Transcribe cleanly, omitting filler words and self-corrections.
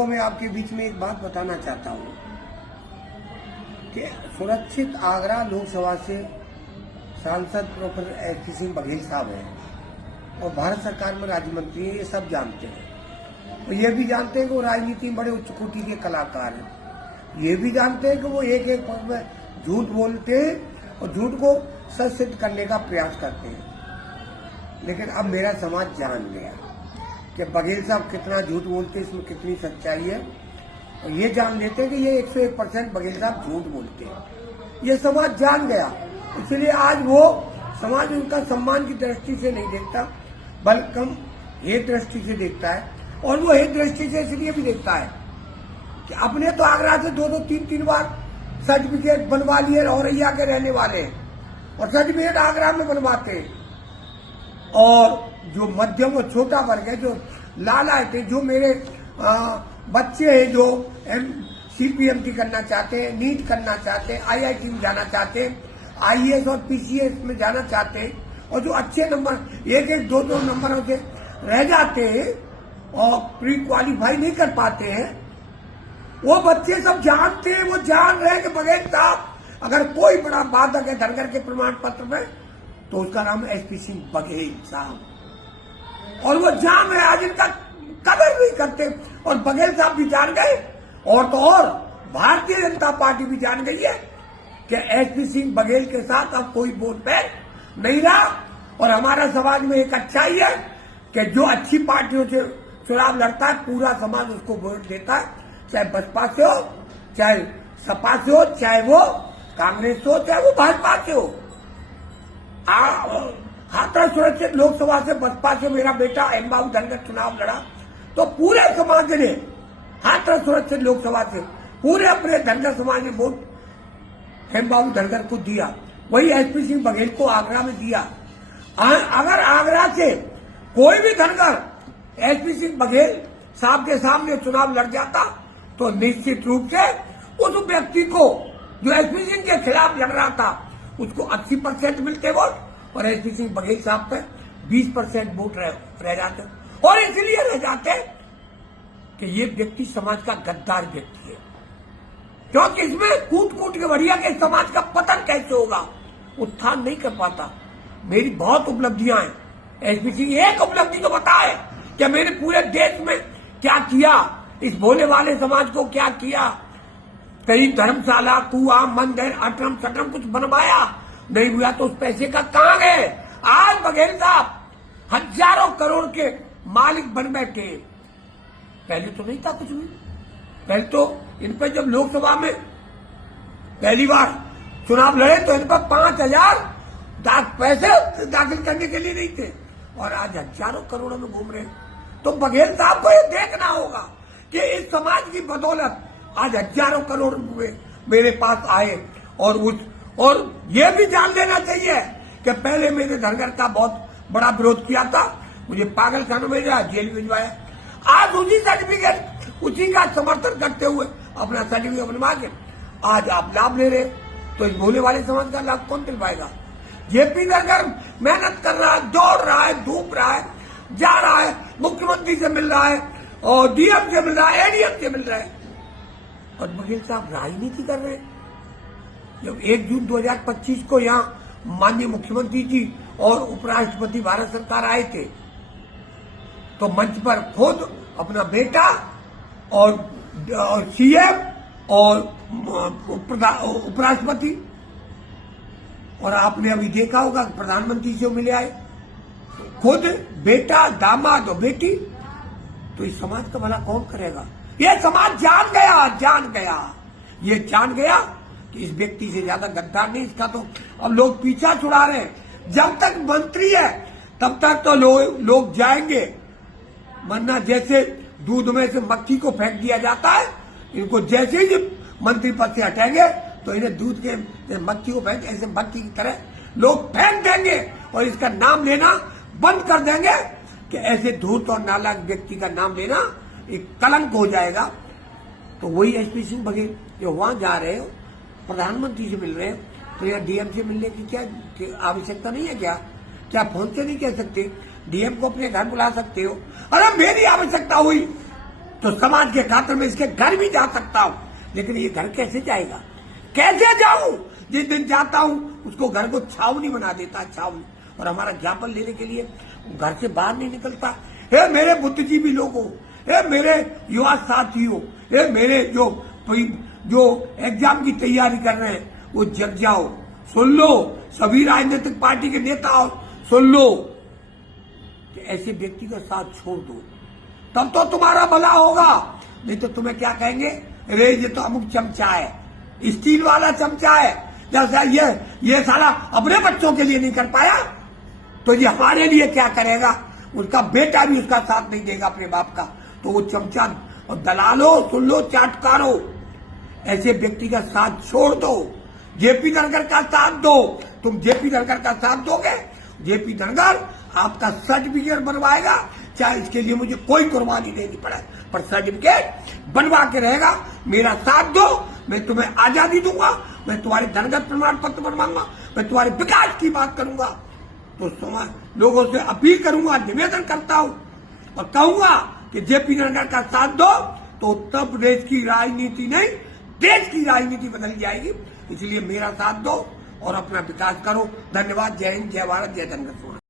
बंधुओं में आपके बीच में एक बात बताना चाहता हूँ कि सुरक्षित आगरा लोकसभा से सांसद प्रोफेसर एसपी सिंह बघेल साहब हैं और भारत सरकार में राज्य मंत्री हैं, ये सब जानते हैं। तो ये भी जानते हैं कि वो राजनीति में बड़े उच्च कोटि के कलाकार हैं। ये भी जानते हैं कि वो एक एक पद में झूठ बोलते हैं और झूठ को सच सिद्ध करने का प्रयास करते हैं। लेकिन अब मेरा समाज जान गया कि बघेल साहब कितना झूठ बोलते हैं, इसमें कितनी सच्चाई है। और ये जान लेते हैं कि ये 101% बघेल साहब झूठ बोलते हैं। ये समाज जान गया, इसलिए आज वो समाज उनका सम्मान की दृष्टि से नहीं देखता, बल्कि हेत दृष्टि से देखता है। और वो हेत दृष्टि से इसलिए भी देखता है कि अपने तो आगरा से 2-2, 3-3 बार सर्टिफिकेट बनवा लिए औरैया के रहने वाले, और सर्टिफिकेट आगरा में बनवाते। और जो मध्यम और छोटा वर्ग है, जो लालायत है, जो मेरे बच्चे हैं जो CPMT करना चाहते हैं, नीट करना चाहते हैं, IIT में जाना चाहते हैं, IAS और PCS में जाना चाहते हैं, और जो अच्छे नंबर 1-1, 2-2 नंबरों से रह जाते हैं और प्री क्वालिफाई नहीं कर पाते हैं, वो बच्चे सब जानते हैं, वो जान रहे हैं कि बघेल साहब अगर कोई बड़ा बाधक है धनगर के प्रमाण पत्र में तो उसका नाम है एसपी सिंह बघेल साहब। और वो जान रहे, आज इनका कदर नहीं करते। और बघेल साहब भी जान गए, और तो और भारतीय जनता पार्टी भी जान गई है कि एसपी सिंह बघेल के साथ अब कोई वोट बैंक नहीं रहा। और हमारा समाज में एक अच्छाई है कि जो अच्छी पार्टियों से चुनाव लड़ता है, पूरा समाज उसको वोट देता है, चाहे बसपा से हो, चाहे सपा से हो, चाहे वो कांग्रेस से हो, चाहे वो भाजपा से हो। हाथरस सुरक्षित लोकसभा से बसपा से मेरा बेटा हेमबाबू धनगर चुनाव लड़ा, तो पूरे समाज ने हाथरस सुरक्षित लोकसभा से पूरे अपने धनगर समाज ने वोट हेमबाबू धनगर को दिया। वही एसपी सिंह बघेल को आगरा में दिया। अगर आगरा से कोई भी धनगर एसपी सिंह बघेल साहब के सामने चुनाव लड़ जाता तो निश्चित रूप से उस व्यक्ति को जो एसपी सिंह के खिलाफ लड़ रहा था उसको 80% मिलते वोट, और एसपी सिंह बघेल साहब पे 20% वोट रह जाते। और इसलिए रह जाते कि ये व्यक्ति समाज का गद्दार व्यक्ति है, क्योंकि इसमें कूट कूट के बढ़िया के समाज का पतन कैसे होगा, उत्थान नहीं कर पाता। मेरी बहुत उपलब्धियां हैं। एसपी सिंह एक उपलब्धि तो बताए कि मैंने पूरे देश में क्या किया, इस भोले वाले समाज को क्या किया। कई धर्मशाला, कुआं, मंदिर, अटरम सटरम कुछ बनवाया, नहीं हुआ तो उस पैसे का कहां गए। आज बघेल साहब हजारों करोड़ के मालिक बन बैठे। पहले तो नहीं था कुछ भी। पहले तो इन पर जब लोकसभा में पहली बार चुनाव लड़े तो इन पर 5,000 पैसे दाखिल करने के लिए नहीं थे, और आज हजारों करोड़ों में घूम रहे। तो बघेल साहब को ये देखना होगा कि इस समाज की बदौलत आज हजारों करोड़ रुपए मेरे पास आए। और ये भी जान लेना चाहिए कि पहले मेरे धनगर का बहुत बड़ा विरोध किया था, मुझे पागल खानों में जेल भिजवाया। आज उसी सर्टिफिकेट, उसी का समर्थन करते हुए अपना सर्टिफिकेट बनवा के आज आप लाभ ले रहे, तो इस भोले वाले समाज का लाभ कौन दिलवाएगा। जेपी धनगर मेहनत कर रहा है, दौड़ रहा है, धूप रहा है, जा रहा है, मुख्यमंत्री से मिल रहा है, और डीएम से मिल रहा है, एडीएम से मिल रहा है, और बघेल साहब राजनीति कर रहे हैं। जब 1 जून 2025 को यहाँ माननीय मुख्यमंत्री जी और उपराष्ट्रपति भारत सरकार आए थे, तो मंच पर खुद अपना बेटा और CM और उपराष्ट्रपति, और आपने अभी देखा होगा प्रधानमंत्री से मिले आए, खुद बेटा, दामाद और बेटी। तो इस समाज का भला कौन करेगा। ये समाज जान गया, ये जान गया कि इस व्यक्ति से ज्यादा गद्दार नहीं। इसका तो अब लोग पीछा छुड़ा रहे हैं। जब तक मंत्री है तब तक तो लोग जाएंगे, वरना जैसे दूध में से मक्खी को फेंक दिया जाता है, इनको जैसे ही मंत्री पद से हटाएंगे तो इन्हें दूध के मक्खी को फेंक, ऐसे मक्खी की तरह लोग फेंक देंगे और इसका नाम लेना बंद कर देंगे कि ऐसे धूर्त और नालायक व्यक्ति का नाम लेना एक कलंक हो जाएगा। तो वही एसपी सिंह बघेल जो वहां जा रहे हो, प्रधानमंत्री से मिल रहे हैं, तो यहाँ डीएम से मिलने की क्या आवश्यकता नहीं है क्या फोन से नहीं कह सकते? डीएम को अपने घर बुला सकते हो। अरे मेरी आवश्यकता हुई तो समाज के खातिर में इसके घर भी जा सकता हूं, लेकिन ये घर कैसे जाएगा, कैसे जाऊं? जिस दिन जाता हूं उसको घर को छावनी बना देता, छावनी। और हमारा ज्ञापन लेने के लिए घर से बाहर नहीं निकलता। हे मेरे बुद्धिजीवी लोगों, हे मेरे युवा साथियों, हे मेरे जो एग्जाम की तैयारी कर रहे हैं, वो जग जाओ, सुन लो, सभी राजनीतिक पार्टी के नेता सुन लो कि ऐसे व्यक्ति का साथ छोड़ दो, तब तो तुम्हारा भला होगा। नहीं तो तुम्हें क्या कहेंगे, रे ये तो अमुक चमचा है, स्टील वाला चमचा है, जैसा ये साला अपने बच्चों के लिए नहीं कर पाया तो ये हमारे लिए क्या करेगा। उसका बेटा भी उसका साथ नहीं देगा अपने बाप का, तो वो चमचा और दलालो, सुन लो, चाटकारो, ऐसे व्यक्ति का साथ छोड़ दो। जेपी धनखड़ का साथ दो। तुम जेपी धनखड़ का साथ दोगे, जेपी धनखड़ आपका सर्टिफिकेट बनवाएगा, चाहे इसके लिए मुझे कोई कुर्बानी देनी पड़े, पर सर्टिफिकेट बनवा के रहेगा। मेरा साथ दो, मैं तुम्हें आजादी दूंगा, मैं तुम्हारे धनगत प्रमाण पत्र बनवाऊंगा, मैं तुम्हारे विकास की बात करूंगा। तो लोगों से अपील करूंगा, निवेदन करता हूं और कहूंगा कि जेपी धनखड़ का साथ दो, तो उत्तर प्रदेश की राजनीति नहीं, देश की राजनीति बदल जाएगी। इसलिए मेरा साथ दो और अपना विकास करो। धन्यवाद। जय हिंद, जय भारत, जय धनखड़।